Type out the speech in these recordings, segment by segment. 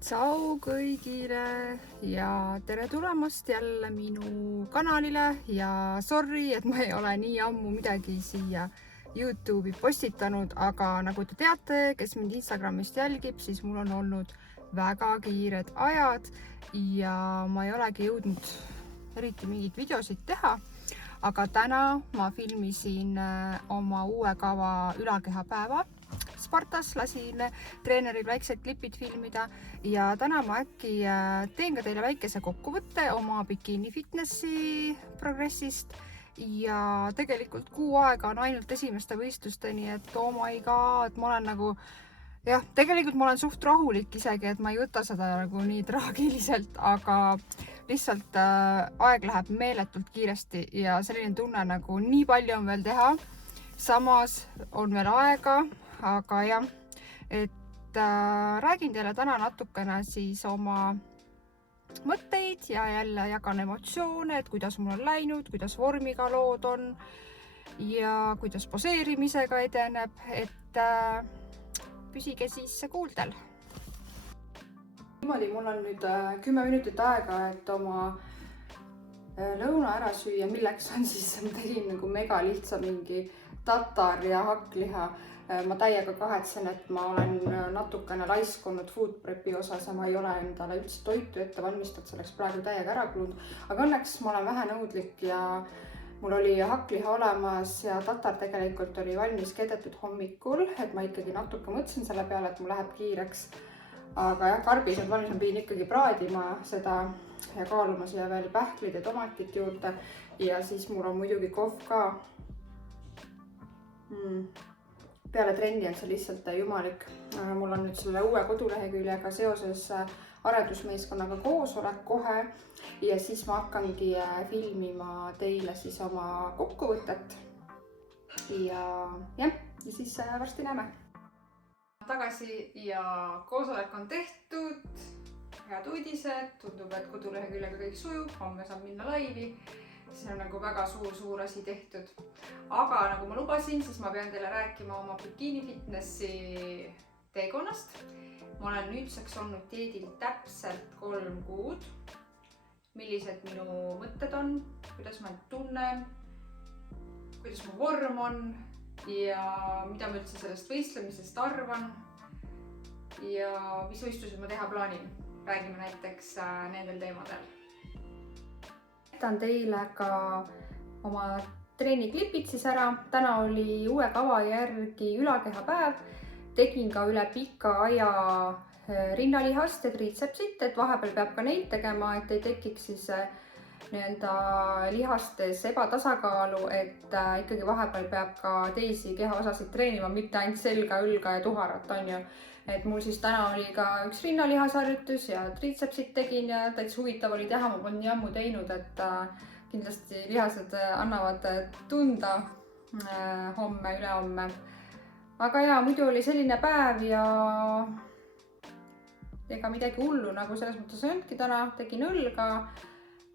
Tšau kõigile ja tere tulemast jälle minu kanalile ja sorry, et ma ei ole nii ammu midagi siia YouTube'i postitanud, aga nagu te teate, kes mind Instagramist jälgib, siis mul on olnud väga kiired ajad ja ma ei olegi jõudnud eriti mingeid videosid teha. Aga täna ma filmisin oma uue kava ülakehapäeva Spartas, lasin treeneril väiksed klipid filmida ja täna ma äkki teen ka teile väikese kokkuvõtte oma bikiini fitnessi progressist ja tegelikult kuu aega on ainult esimeste võistlusteni, et oh my god, ma olen nagu jah, tegelikult ma olen suht rahulik isegi, et ma ei võta seda nagu nii traagiliselt, aga lihtsalt aeg läheb meeletult kiiresti ja selline tunne nagu nii palju on veel teha, samas on veel aega, aga jah, et räägin teile täna natukene siis oma mõtteid ja jälle jagan emotsioone, et kuidas mul on läinud, kuidas vormiga lood on ja kuidas poseerimisega edeneb, et püsige siis kuuldel. Niimoodi mul on nüüd 10 minutit aega, et oma lõuna ära süüa, milleks on siis, ma tegin nagu mega lihtsa mingi tatar ja hakkliha. Ma täiega kahetsen, et ma olen natukene laiskunud food prepi osas ja ma ei ole endale üldse toitu ette valmistatud, selleks praegu täiega ära kulunud. Aga õnneks ma olen vähe nõudlik ja mul oli hakkliha olemas ja tatar tegelikult oli valmis keedetud hommikul, et ma ikkagi natuke mõtlesin selle peale, et mul läheb kiireks. Aga jah, karbis on valmis, ma pidin ikkagi praadima seda ja kaaluma siia veel pähklid ja tomatit juurde ja siis mul on muidugi kohv ka. Peale trenni on see lihtsalt jumalik. Mul on nüüd selle uue koduleheküljega seoses arendusmeeskonnaga koosolek kohe ja siis ma hakkangi filmima teile siis oma kokkuvõtet ja siis varsti näeme. Tagasi ja koosolek on tehtud, head uudised, tundub, et koduleheküljega kõik sujub, homme saab minna laivi. See on nagu väga suur asi tehtud. Aga nagu ma lubasin, siis ma pean teile rääkima oma bikiini fitnessi teekonnast. Ma olen nüüdseks olnud dieedil täpselt 3 kuud. Millised minu mõtted on, kuidas ma tunnen, kuidas mu vorm on ja mida ma üldse sellest võistlemisest arvan ja mis võistlused ma teha plaanin. Räägime näiteks nendel teemadel. Jätan teile ka oma treeniklipid siis ära. Täna oli uue kava järgi ülakehapäev. Tegin ka üle pika aja rinnalihast ja triitsepsit, et vahepeal peab ka neid tegema, et ei tekiks siis lihastes ebatasakaalu, et ikkagi vahepeal peab ka teisi kehaosasid treenima, mitte ainult selga, õlga ja tuharat on ju. Et mul siis täna oli ka üks rinnalihasharjutus ja triitsepsit tegin ja täitsa huvitav oli teha, ma polnud nii ammu teinud, et kindlasti lihased annavad tunda homme, ülehomme. Aga jaa, muidu oli selline päev ja ega midagi hullu, nagu selles mõttes olnudki täna, tegin õlga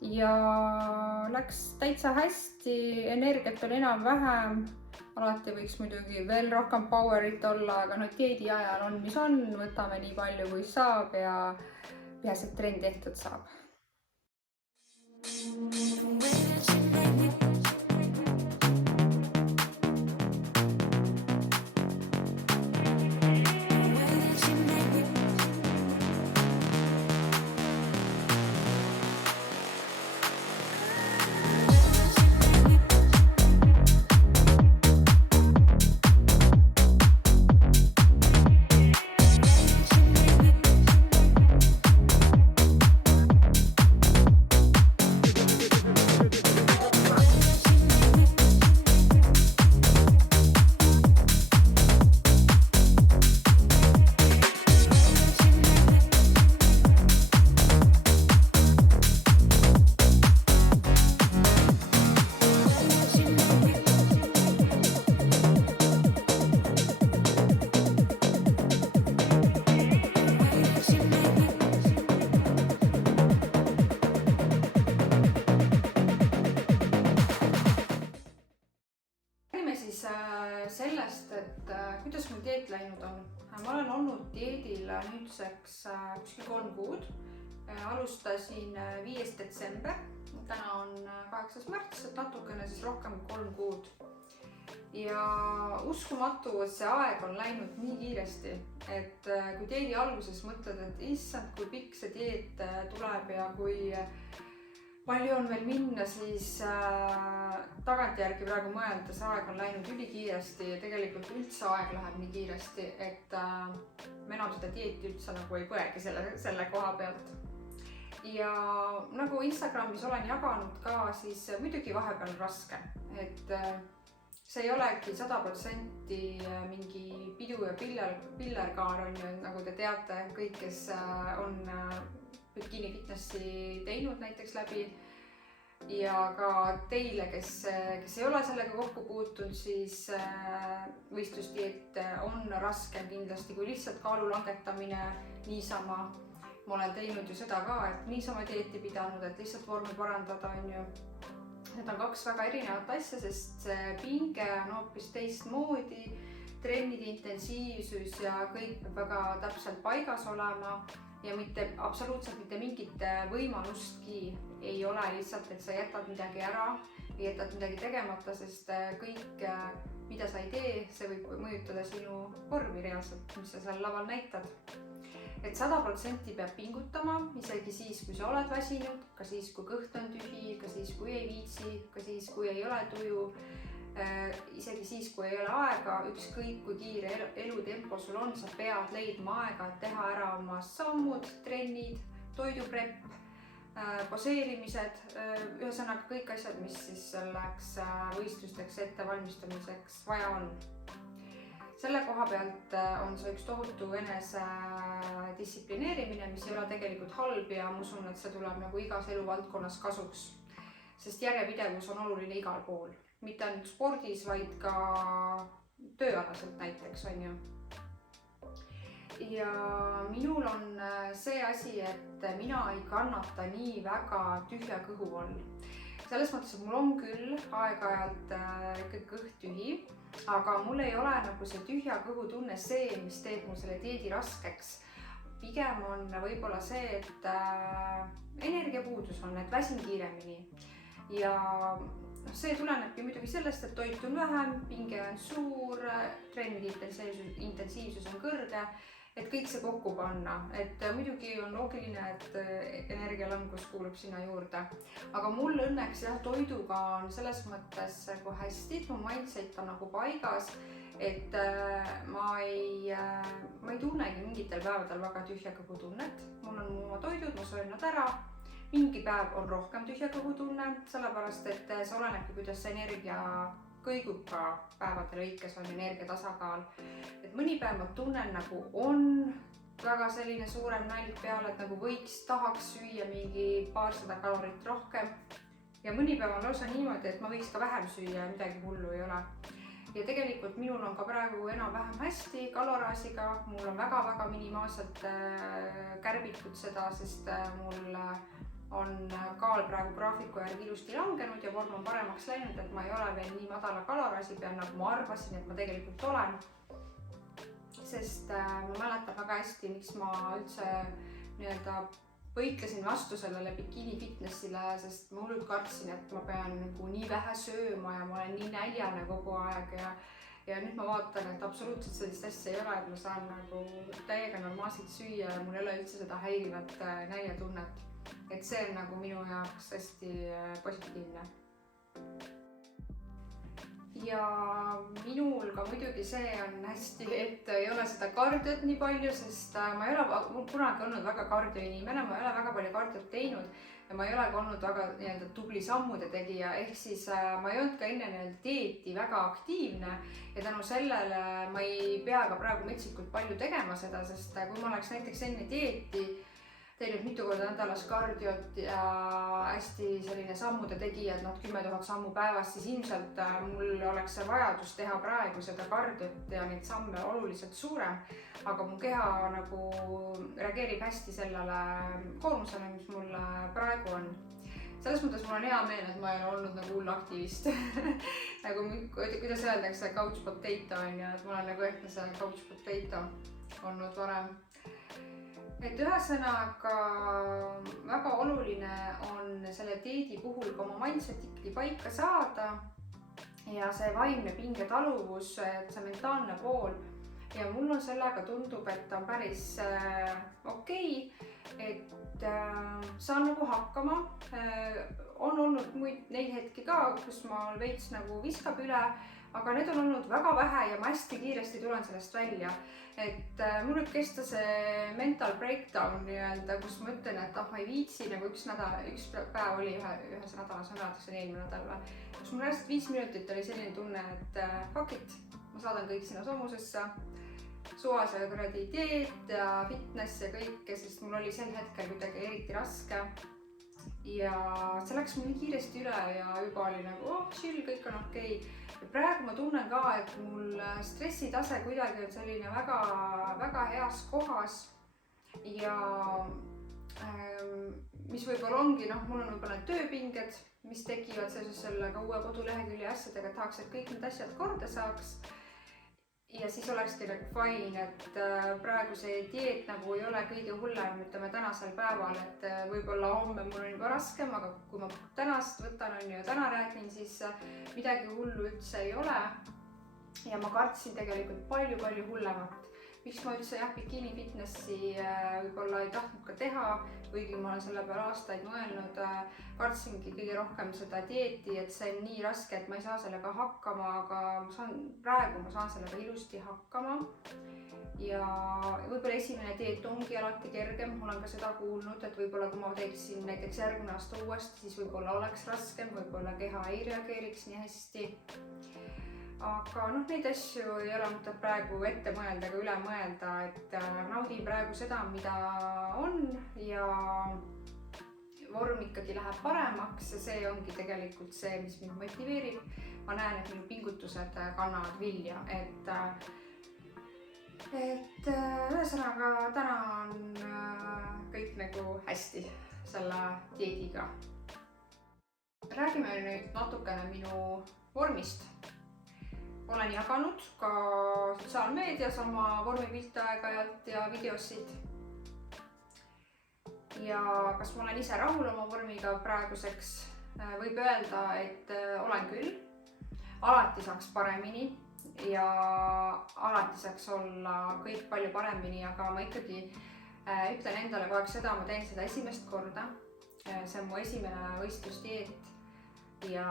ja läks täitsa hästi, energiat oli enam-vähem. Alati võiks muidugi veel rohkem powerit olla, aga dieedi ajal on, mis on, võtame nii palju kui saab ja peas, et trenn tehtud saab. sellest, et kuidas mul dieet läinud on. ma olen olnud dieedil nüüdseks kuskil 3 kuud. Alustasin 5. detsember, täna on 8. märts, et natukene siis rohkem kui 3 kuud. Ja uskumatu, et see aeg on läinud nii kiiresti, et kui dieedi alguses mõtled, et issand, kui pikk see dieet tuleb ja kui palju on veel minna, siis tagantjärgi praegu mõeldes aeg on läinud ülikiiresti ja tegelikult üldse aeg läheb nii kiiresti, et me enam seda dieeti üldse nagu ei põegi selle koha pealt. Ja nagu Instagramis olen jaganud ka, siis muidugi vahepeal on raske, et see ei olegi 100% mingi pidu ja pillerkaar on ju, nagu te teate, kõik, kes on bikini fitnessi teinud näiteks läbi. Ja ka teile, kes ei ole sellega kokku puutunud, siis võistlusdieet on raskem kindlasti kui lihtsalt kaalu langetamine niisama. Ma olen teinud ju seda ka, et niisama dieeti pidanud, et lihtsalt vormi parandada on ju. Need on 2 väga erinevat asja, sest see pinge on hoopis teistmoodi, trennide intensiivsus ja kõik peab väga täpselt paigas olema ja absoluutselt mitte mingit võimalustki ei ole lihtsalt, et sa jätad midagi ära või jätad midagi tegemata, sest kõik, mida sa ei tee, see võib mõjutada sinu vormi reaalselt, mis sa seal laval näitad. Et 100% peab pingutama, isegi siis, kui sa oled väsinud, ka siis, kui kõht on tühi, ka siis, kui ei viitsi, ka siis, kui ei ole tuju, isegi siis, kui ei ole aega, ükskõik kui kiire elutempo sul on, sa pead leidma aega, et teha ära oma sammud, trennid, toiduprepp, poseerimised, ühesõnaga kõik asjad, mis siis selleks võistlusteks ettevalmistamiseks vaja on. Selle koha pealt on see üks tohutu enese distsiplineerimine, mis ei ole tegelikult halb ja ma usun, et see tuleb nagu igas eluvaldkonnas kasuks, sest järjepidevus on oluline igal pool, mitte ainult spordis, vaid ka tööalaselt näiteks on ju. Ja minul on see asi, et mina ei kannata nii väga tühja kõhu all. Selles mõttes, et mul on küll aeg-ajalt kõht tühi, aga mul ei ole nagu see tühja kõhu tunne see, mis teeb mul selle dieedi raskeks. Pigem on võib-olla see, et energiapuudus on, et väsin kiiremini. Ja see tulenebki muidugi sellest, et toit on vähem, pinge on suur, trennide intensiivsus on kõrge, et kõik see kokku panna. Et muidugi on loogiline, et energialangus kuulub sinna juurde. Aga mul õnneks jah, toiduga on selles mõttes hästi, et mu mindset on nagu paigas, et ma ei tunnegi mingitel päevadel väga tühja kõhu tunnet. Mul on oma toidud, ma söön nad ära. Mingi päev on rohkem tühja kõhu tunne, sellepärast et see olenebki, kuidas see energia kõigub ka päevade lõikes on energia tasakaal. Et mõni päev ma tunnen nagu on väga selline suurem nälg peale, et nagu tahaks süüa mingi paarsada kalorit rohkem. Ja mõni päev on lausa niimoodi, et ma võiks ka vähem süüa ja midagi hullu ei ole. Ja tegelikult minul on ka praegu enam-vähem hästi kaloraasiga, mul on väga-väga minimaalselt kärbitud seda, sest mul on kaal praegu graafiku järgi ilusti langenud ja vorm on paremaks läinud, et ma ei ole veel nii madala kaloraasi peal, nagu ma arvasin, et ma tegelikult olen. Sest ma mäletan väga hästi, miks ma üldse võitlesin vastu sellele bikini fitnessile, sest ma hullult kartsin, et ma pean nagu nii vähe sööma ja ma olen nii näljane kogu aeg ja nüüd ma vaatan, et absoluutselt sellist asja ei ole, et ma saan nagu täiega normaalselt süüa ja mul ei ole üldse seda häirivat näljatunnet. Et see on nagu minu jaoks hästi positiivne. Ja minul ka muidugi see on hästi, et ei ole seda kardiot nii palju, sest ma ei ole kunagi olnud väga kardioinimene, ma ei ole väga palju kardiot teinud ja ma ei ole ka olnud väga tubli sammude tegija, ehk siis ma ei olnud ka enne dieeti väga aktiivne ja tänu sellele ma ei pea ka praegu metsikult palju tegema seda, sest kui ma oleks näiteks enne dieeti teinud mitu korda nädalas kardiot ja hästi selline sammude tegija, et 10 000 sammu päevas, siis ilmselt mul oleks see vajadus teha praegu seda kardiot ja neid samme oluliselt suurem, aga mu keha nagu reageerib hästi sellele koormusele, mis mul praegu on. Selles mõttes mul on hea meel, et ma ei ole olnud nagu hull aktivist. Nagu kuidas öeldakse couch potato on ja et ma olen nagu ehtne see couch potato. olnud varem. Et ühesõnaga väga oluline on selle dieedi puhul ka oma mindset ikkagi paika saada ja see vaimne pingetaluvus, see mentaalne pool. Ja mul on sellega tundub, et on päris okei, et saan nagu hakkama. On olnud neid hetki ka, kus ma veits nagu viskab üle, aga need on olnud väga vähe ja ma hästi kiiresti tulen sellest välja. Et mul võib kesta see mental breakdown nii-öelda, kus ma ütlen, et ma ei viitsi, nagu üks päev oli ühes nädalas, see on eelmine nädal või, kus mul reaalselt 5 minutit oli selline tunne, et fuck it, ma saadan kõik sinna somusesse, suvase kuradi dieet ja fitness ja kõike, sest mul oli sel hetkel kuidagi eriti raske. Ja see läks mul nii kiiresti üle ja juba oli nagu chill, kõik on okei. Ja praegu ma tunnen ka, et mul stressitase kuidagi on selline väga heas kohas ja mis võib-olla ongi, mul on võib-olla need tööpinged, mis tekivad seoses sellega uue kodulehekülje asjadega, et tahaks, et kõik need asjad korda saaks. Ja siis olekski nagu fine, et praegu see dieet nagu ei ole kõige hullem, ütleme tänasel päeval, et võib-olla homme mul on juba raskem, aga kui ma tänast võtan ja täna räägin, siis midagi hullu üldse ei ole. Ja ma kartsin tegelikult palju hullemat. Miks ma üldse bikini fitnessi võib-olla ei tahtnud ka teha, kuigi ma olen selle peale aastaid mõelnud, kartsingi kõige rohkem seda dieeti, et see on nii raske, et ma ei saa sellega hakkama, aga praegu ma saan sellega ilusti hakkama. Ja võib-olla esimene dieet ongi alati kergem, olen ka seda kuulnud, et võib-olla kui ma teeksin näiteks järgmine aasta uuesti, siis võib-olla oleks raskem, võib-olla keha ei reageeriks nii hästi. Aga neid asju ei ole mõtet praegu ette mõelda ega üle mõelda, et naudin praegu seda, mida on ja vorm ikkagi läheb paremaks ja see ongi tegelikult see, mis mind motiveerib. Ma näen, et minu pingutused kannavad vilja, et ühesõnaga täna on kõik nagu hästi selle dieediga. Räägime nüüd natukene minu vormist. Olen jaganud ka sotsiaalmeedias oma vormipilte aeg-ajalt ja videosid. Ja kas ma olen ise rahul oma vormiga praeguseks? Võib öelda, et olen küll. Alati saaks paremini ja alati saaks olla kõik palju paremini, aga ma ikkagi ütlen endale kogu aeg seda, ma teen seda esimest korda. See on mu esimene võistlusdieet. Ja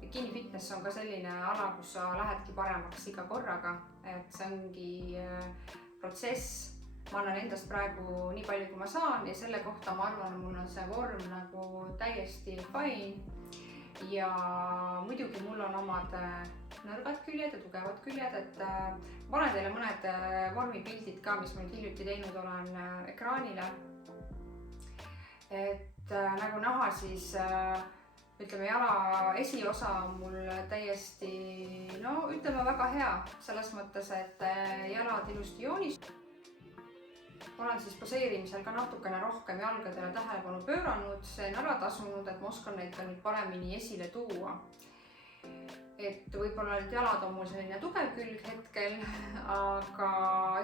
bikini fitness on ka selline ala, kus sa lähedki paremaks iga korraga, et see ongi protsess. Ma annan endast praegu nii palju, kui ma saan ja selle kohta ma arvan, mul on see vorm nagu täiesti fine. Ja muidugi mul on omad nõrgad küljed ja tugevad küljed, et ma panen teile mõned vormipildid ka, mis ma nüüd hiljuti teinud olen ekraanile. Et nagu näha, siis ütleme, jala esiosa on mul täiesti, ütleme väga hea, selles mõttes, et jalad ilusti joonist. Olen siis poseerimisel ka natukene rohkem jalgadele tähelepanu pööranud, see on ära tasunud, et ma oskan neid ka nüüd paremini esile tuua. Et võib-olla need jalad on mul selline tugev külg hetkel, aga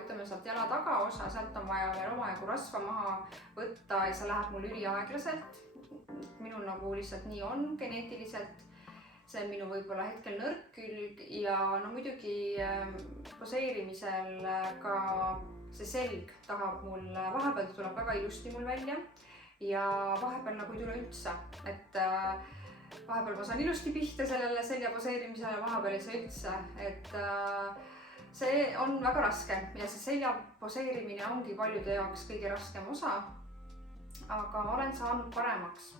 ütleme sealt jala tagaosa, sealt on vaja veel omajagu rasva maha võtta ja see läheb mul üliaeglaselt. Minul nagu lihtsalt nii on geneetiliselt, see on minu võib-olla hetkel nõrk külg ja muidugi poseerimisel ka see selg tahab mul, vahepeal tuleb väga ilusti mul välja ja vahepeal nagu ei tule üldse, et vahepeal ma saan ilusti pihta sellele selja poseerimisele, vahepeal ei saa üldse, et see on väga raske ja see selja poseerimine ongi paljude jaoks kõige raskem osa. Aga olen saanud paremaks.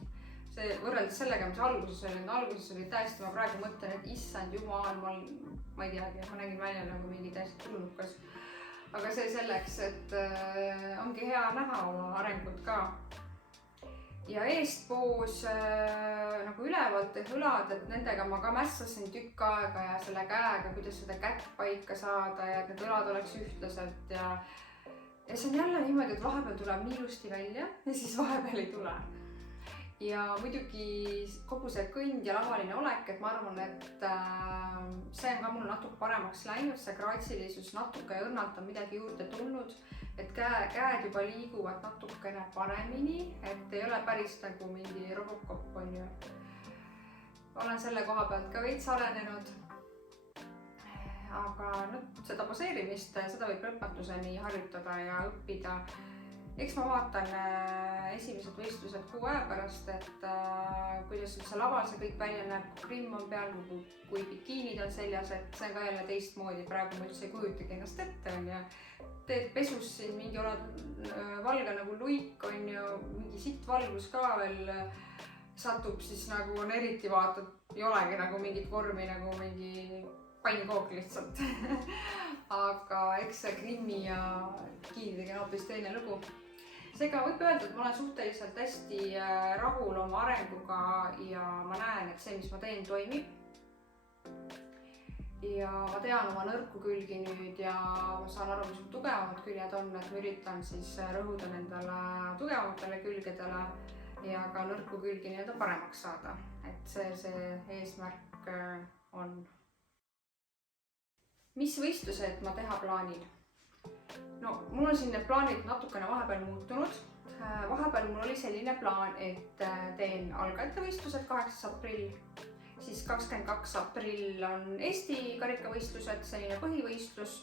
See võrreldes sellega, mis alguses oli täiesti, ma praegu mõtlen, et issand jumal, ma ei teagi, ma nägin välja nagu mingi täiesti tulnukas. Aga see selleks, et ongi hea näha oma arengut ka. Ja eestpoos nagu ülevalt hõlad, et nendega ma ka mässasin tükk aega ja selle käega, kuidas seda kätt paika saada ja et need hõlad oleks ühtlaselt ja see on jälle niimoodi, et vahepeal tuleb nii ilusti välja ja siis vahepeal ei tule. ja muidugi kogu see kõnd ja lavaline olek, et ma arvan, et see on ka mul natuke paremaks läinud, see graatsilisus natuke õrnalt on midagi juurde tulnud, et käed juba liiguvad natukene paremini, et ei ole päris nagu mingi Robocop on ju. Olen selle koha pealt ka veits arenenud. Aga seda poseerimist, seda võib lõpmatuseni harjutada ja õppida. Eks ma vaatan esimesed võistlused 6 aja pärast, et kuidas üldse laval see kõik välja näeb, kui grimm on peal, kui bikiinid on seljas, et see on ka jälle teistmoodi. Praegu ma üldse ei kujutagi ennast ette, on ju. Teed pesus siin mingi oled valge nagu luik, on ju, mingi sitt valgus ka veel satub, siis nagu on eriti vaatad, ei olegi nagu mingit vormi nagu mingi pannikook lihtsalt. Aga eks see grimmi ja bikiinidega on hoopis teine lugu. Seega võib öelda, et ma olen suhteliselt hästi rahul oma arenguga ja ma näen, et see, mis ma teen, toimib. Ja ma tean oma nõrku külgi nüüd ja ma saan aru, mis tugevamad küljed on, et ma üritan siis rõhuda nendele tugevamatele külgedele ja ka nõrku külgi nii-öelda paremaks saada. Et see eesmärk on. Mis võistlused ma teha plaanin? No, mul on siin need plaanid natukene vahepeal muutunud. Vahepeal mul oli selline plaan, et teen algajate võistlused 8. aprill. Siis 22. aprill on Eesti karikavõistlused, selline põhivõistlus.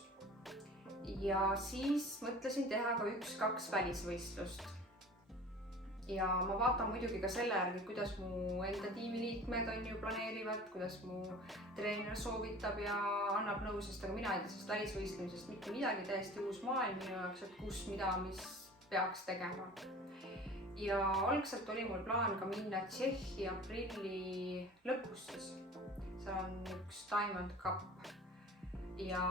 Ja siis mõtlesin teha ka 1-2 välisvõistlust. Ja ma vaatan muidugi ka selle järgi, kuidas mu enda tiimiliikmed on ju planeerivad, kuidas mu treener soovitab ja annab nõu, sest aga mina ei tea sellest välisvõistlemisest mitte midagi, täiesti uus maailm minu jaoks, et kus, mida, mis peaks tegema. Ja algselt oli mul plaan ka minna Tšehhi aprilli lõpus siis. Seal on üks Diamond Cup ja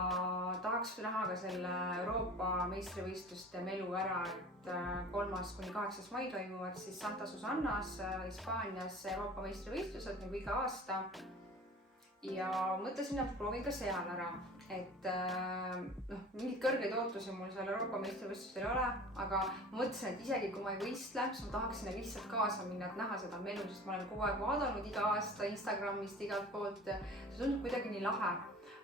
tahaks näha ka selle Euroopa meistrivõistluste melu ära, et 3.–8. mai toimuvad siis Santa Susannas Hispaanias Euroopa meistrivõistlused nagu iga aasta. Ja mõtlesin, et proovin ka seal ära, et mingid kõrgeid ootusi mul seal Euroopa meistrivõistlustel ei ole, aga ma mõtlesin, et isegi kui ma ei võistle, siis ma tahaksin lihtsalt kaasa minna, et näha seda melu, sest ma olen kogu aeg vaadanud iga aasta Instagramist igalt poolt ja see tundub kuidagi nii lahe.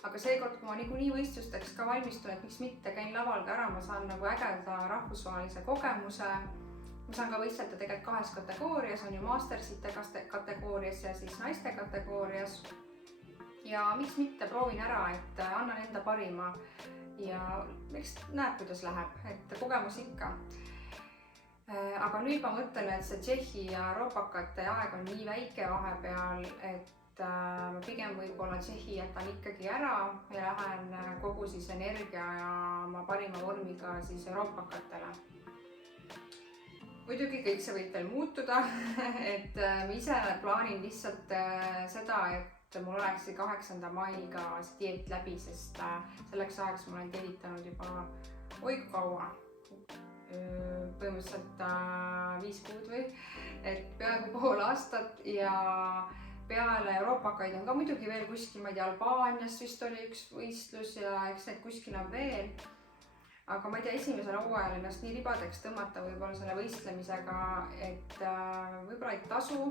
Aga seekord, kui ma niikuinii võistlusteks ka valmistun, et miks mitte, käin laval ka ära, ma saan nagu ägeda rahvusvahelise kogemuse. Ma saan ka võistelda tegelikult 2 kategoorias, on ju mastersite kategoorias ja siis naiste kategoorias. Ja miks mitte, proovin ära, et annan enda parima ja eks näeb, kuidas läheb, et kogemus ikka. Aga nüüd ma mõtlen, et see Tšehhi ja Europakate aeg on nii väike vahepeal, et ma pigem võib-olla Tšehhi jätan ikkagi ära ja lähen kogu siis energia ja oma parima vormiga siis Europakatele. Muidugi kõik see võib veel muutuda, et ma ise plaanin lihtsalt seda, et mul oleks 8. maiga see dieet läbi, sest selleks ajaks ma olen dietitanud juba kui kaua. Põhimõtteliselt 5 kuud või, et peaaegu pool aastat ja peale Europakaid on ka muidugi veel kuskil, ma ei tea, Albaanias vist oli üks võistlus ja eks need kuskil on veel. Aga ma ei tea, esimesel hooajal ennast nii ribadeks tõmmata võib-olla selle võistlemisega, et võib-olla ei tasu.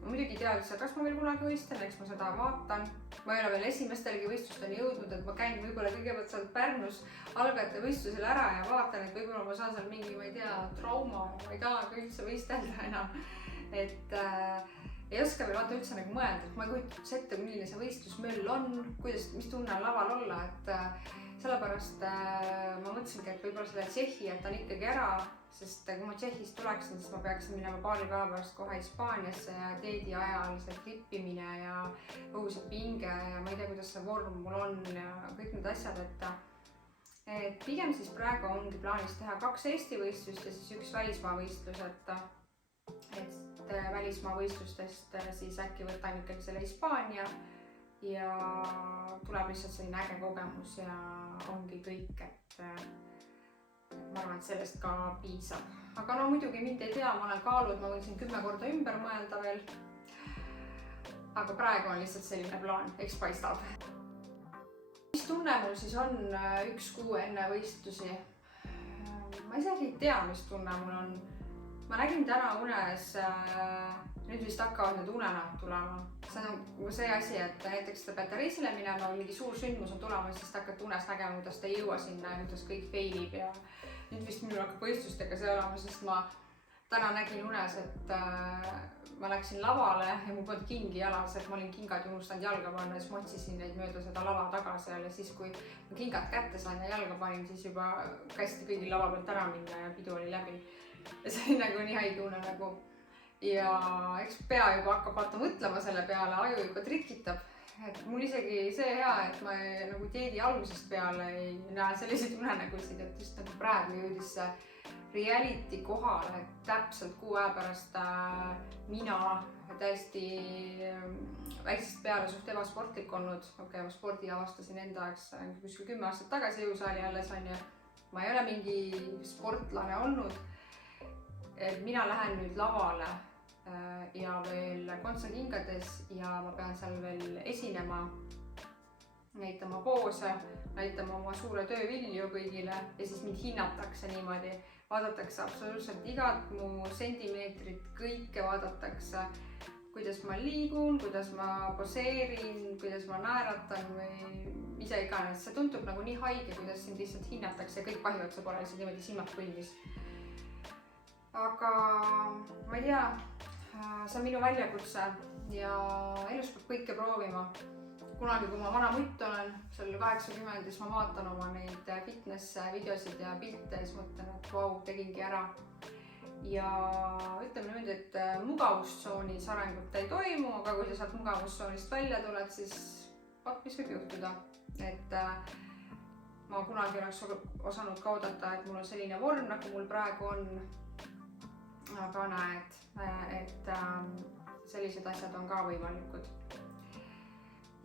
Ma muidugi ei tea üldse, kas ma veel kunagi võistlen, eks ma seda vaatan. Ma ei ole veel esimestelegi võistlusteni jõudnud, et ma käin võib-olla kõigepealt seal Pärnus algajate võistlusel ära ja vaatan, et võib-olla ma saan seal mingi, ma ei tea, trauma, ma ei tahagi üldse võistelda enam. Et ei oska veel vaata üldse nagu mõelda, et ma ei kujuta üldse ette, milline see võistlusmöll on, mis tunne on laval olla, et sellepärast ma mõtlesingi, et võib-olla selle Tšehhi jätan ikkagi ära, sest kui ma Tšehhist tuleksin, siis ma peaksin minema paari päeva pärast kohe Hispaaniasse ja dieedi ajal see trippimine ja kogu see pinge ja ma ei tea, kuidas see vorm mul on ja kõik need asjad, et pigem siis praegu ongi plaanis teha 2 Eesti võistlust ja siis 1 välismaa võistlus, et välismaa võistlustest siis äkki võtan ikkagi selle Hispaania ja tuleb lihtsalt selline äge kogemus ja ongi kõik, et ma arvan, et sellest ka piisab. Aga no muidugi mind ei tea, ma olen kaalud, ma võin siin 10 korda ümber mõelda veel. Aga praegu on lihtsalt selline plaan, eks paistab. Mis tunne mul siis on 1 kuu enne võistlusi? Ma isegi ei tea, mis tunne mul on. ma nägin täna unes, nüüd vist hakkavad need unenäod tulema. See on nagu see asi, et näiteks te peate reisile minema, mingi suur sündmus on tulemas, siis te hakkate unes nägema, kuidas te ei jõua sinna ja kuidas kõik failib ja nüüd vist minul hakkab võistlustega see olema, sest ma täna nägin unes, et ma läksin lavale ja mul polnud kingi jalas, et ma olin kingad unustanud jalga panna ja siis ma otsisin neid mööda seda lava taga seal ja siis, kui ma kingad kätte sain ja jalga panin, siis juba kästi kõigil lava pealt ära minna ja pidu oli läbi. Ja see oli nagu nii haige une nagu. Ja eks pea juba hakkab vaata mõtlema selle peale, aju juba trikitab. Et mul isegi see hea, et ma nagu dieedi algusest peale ei näe selliseid unenägusid, et just nagu praegu jõudis see reality kohale, et täpselt 6 aja pärast mina täiesti väiksest peale suht ebasportlik olnud. Okei, ma spordi avastasin enda aeks kuskil 10 aastat tagasi jõusaali alles on ja ma ei ole mingi sportlane olnud. Et mina lähen nüüd lavale ja veel kontsakingades ja ma pean seal veel esinema, näitama poose, näitama oma suure töövilju kõigile ja siis mind hinnatakse niimoodi. Vaadatakse absoluutselt igat mu sentimeetrit, kõike vaadatakse, kuidas ma liigun, kuidas ma poseerin, kuidas ma naeratan või ise iganes. See tundub nagu nii haige, kuidas sind lihtsalt hinnatakse ja kõik kahjuvad, see pole lihtsalt niimoodi silmad põlvis. Aga ma ei tea, see on minu väljakutse ja elus peab kõike proovima. Kunagi, kui ma vana mutt olen, seal 80, siis ma vaatan oma neid fitness videosid ja pilte ja siis mõtlen, et vau, tegingi ära. Ja ütleme nüüd, et mugavustsoonis arengut ei toimu, aga kui sa saad mugavustsoonist välja tuled, siis mis võib juhtuda. Et ma kunagi oleks osanud ka oodata, et mul on selline vorm, nagu mul praegu on. Aga näed, et sellised asjad on ka võimalikud.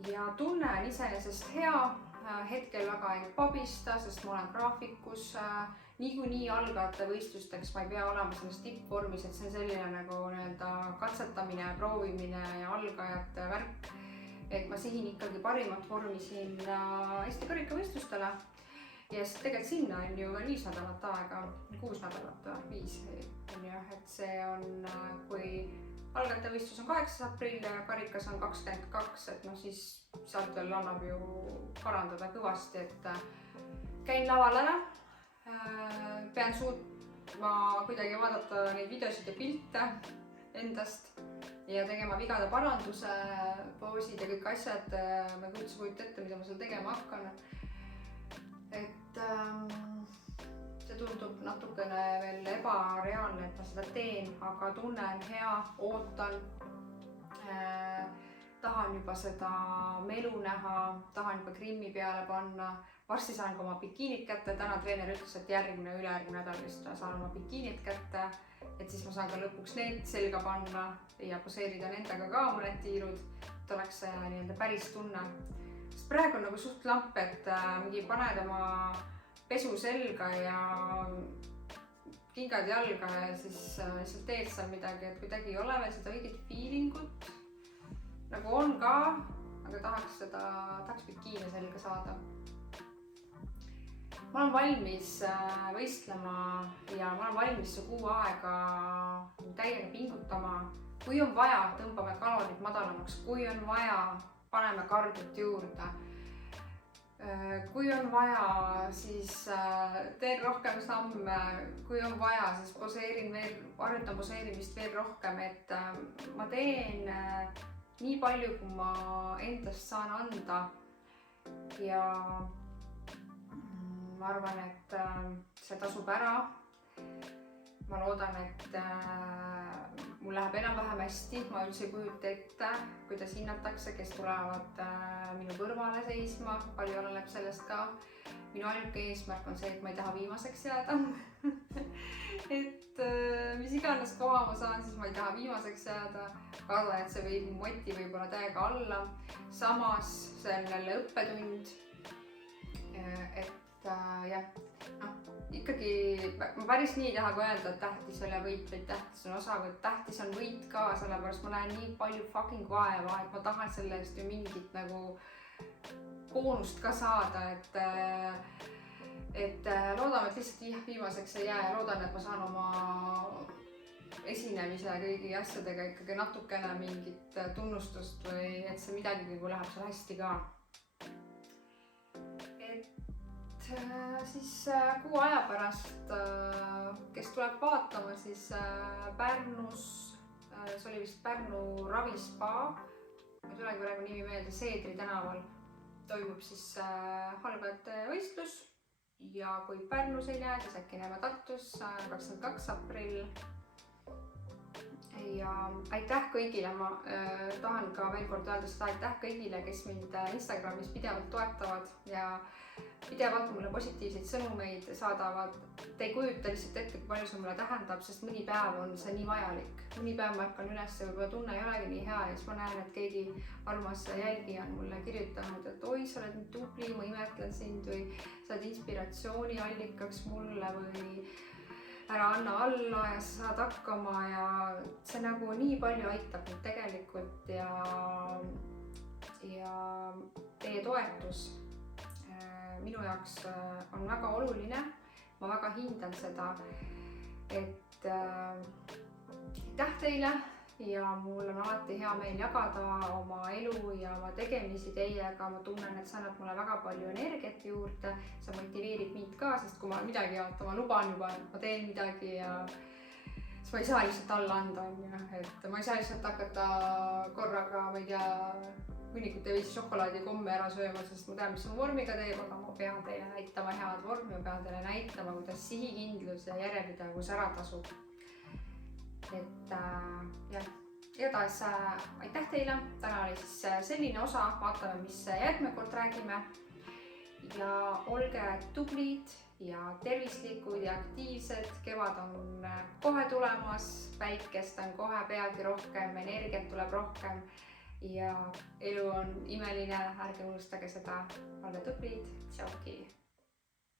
Ja tunne on iseenesest hea, hetkel väga ei pabista, sest ma olen graafikus. Niikuinii algajate võistlusteks ma ei pea olema selles tippvormis, et see on selline nagu katsetamine, proovimine ja algajate värk. Et ma sihin ikkagi parimat vormi siin Eesti karikavõistlustele. Ja siis tegelikult sinna on ju 5 nädalat aega, 6 nädalat, 5 on ju, et see on, kui algajate võistlus on 8. aprill ja karikas on 22, et siis sealt veel annab ju parandada kõvasti, et käin laval ära, pean suutma kuidagi vaadata neid videosid ja pilte endast ja tegema vigade paranduse, poosid ja kõik asjad, ma ei kujuta ette, mida ma seal tegema hakkan. Et see tundub natukene veel ebareaalne, et ma seda teen, aga tunne on hea, ootan. Tahan juba seda melu näha, tahan juba grimmi peale panna. Varsti saan ka oma bikiinid kätte. Täna treener ütles, et ülejärgmine nädal vist saan oma bikiinid kätte. Et siis ma saan ka lõpuks need selga panna ja poseerida nendega ka mõned tiirud, et oleks see päris tunne. Sest praegu on nagu suht lamp, et mingi paned oma pesu selga ja kingad jalga ja siis lihtsalt teed seal midagi, et kuidagi ei ole veel seda õiget feelingut. Nagu on ka, aga tahaks bikiine selga saada. Ma olen valmis võistlema ja ma olen valmis see 6 aega täiega pingutama. Kui on vaja, tõmbame kalorid madalamaks, kui on vaja, paneme kardit juurde. Kui on vaja, siis teen rohkem samme, kui on vaja, siis harjutan poseerimist veel rohkem, et ma teen nii palju, kui ma endast saan anda ja ma arvan, et see tasub ära. Ma loodan, et mul läheb enam-vähem hästi, ma üldse ei kujuta ette, kuidas hinnatakse, kes tulevad minu kõrvale seisma, palju oleneb sellest ka. Minu ainuke eesmärk on see, et ma ei taha viimaseks jääda. Et mis iganes koha ma saan, siis ma ei taha viimaseks jääda. Kardan, et see võib moti võib-olla täiega alla. Samas see on jälle õppetund, et jah, ikkagi ma päris nii ei taha ka öelda, et tähtis ei ole võit, vaid tähtis on osavõtt. Tähtis on võit ka, sellepärast ma näen nii palju fucking vaeva, et ma tahan selle eest ju mingit nagu boonust ka saada, et loodame, et lihtsalt viimaseks ei jää ja loodan, et ma saan oma esinemise ja kõigi asjadega ikkagi natukene mingit tunnustust või et see midagi nagu läheb seal hästi ka. Et siis kuu aja pärast, kes tuleb vaatama, siis Pärnus, see oli vist Pärnu ravispa, ma ei tulegi praegu nimi meelde, Seedri tänaval toimub siis halbajate võistlus. Ja kui Pärnus ei näe, siis äkki näeme Tartus 22. aprill. Ja aitäh kõigile, ma tahan ka veel kord öelda seda, aitäh kõigile, kes mind Instagramis pidevalt toetavad ja pidevalt mulle positiivseid sõnumeid saadavad. Te ei kujuta lihtsalt ette, kui palju see mulle tähendab, sest mõni päev on see nii vajalik. Mõni päev ma ärkan üles ja võib-olla tunne ei olegi nii hea ja siis ma näen, et keegi armas jälgija on mulle kirjutanud, et oi, sa oled nii tubli, ma imetlen sind või sa oled inspiratsiooniallikaks mulle või ära anna alla ja sa saad hakkama ja see nagu nii palju aitab mind tegelikult ja teie toetus minu jaoks on väga oluline. Ma väga hindan seda, et aitäh teile ja mul on alati hea meel jagada oma elu ja oma tegemisi teiega. Ma tunnen, et see annab mulle väga palju energiat juurde, see motiveerib mind ka, sest kui ma midagi ma luban juba, et ma teen midagi ja siis ma ei saa lihtsalt alla anda, et ma ei saa lihtsalt hakata korraga, ma ei tea, hunnikute viisi šokolaadi komme ära sööma, sest ma tean, mis on vormiga teeb, aga ma pean teile näitama head vormi, ma pean teile näitama, kuidas sihikindlus ja järjepidevus ära tasub. Et jah, igatahes aitäh teile, täna oli siis selline osa, vaatame, mis järgmine kord räägime ja olge tublid ja tervislikud ja aktiivsed, kevad on kohe tulemas, päikest on kohe peagi rohkem, energiat tuleb rohkem ja elu on imeline, ärge unustage seda, olge tublid, tšauki!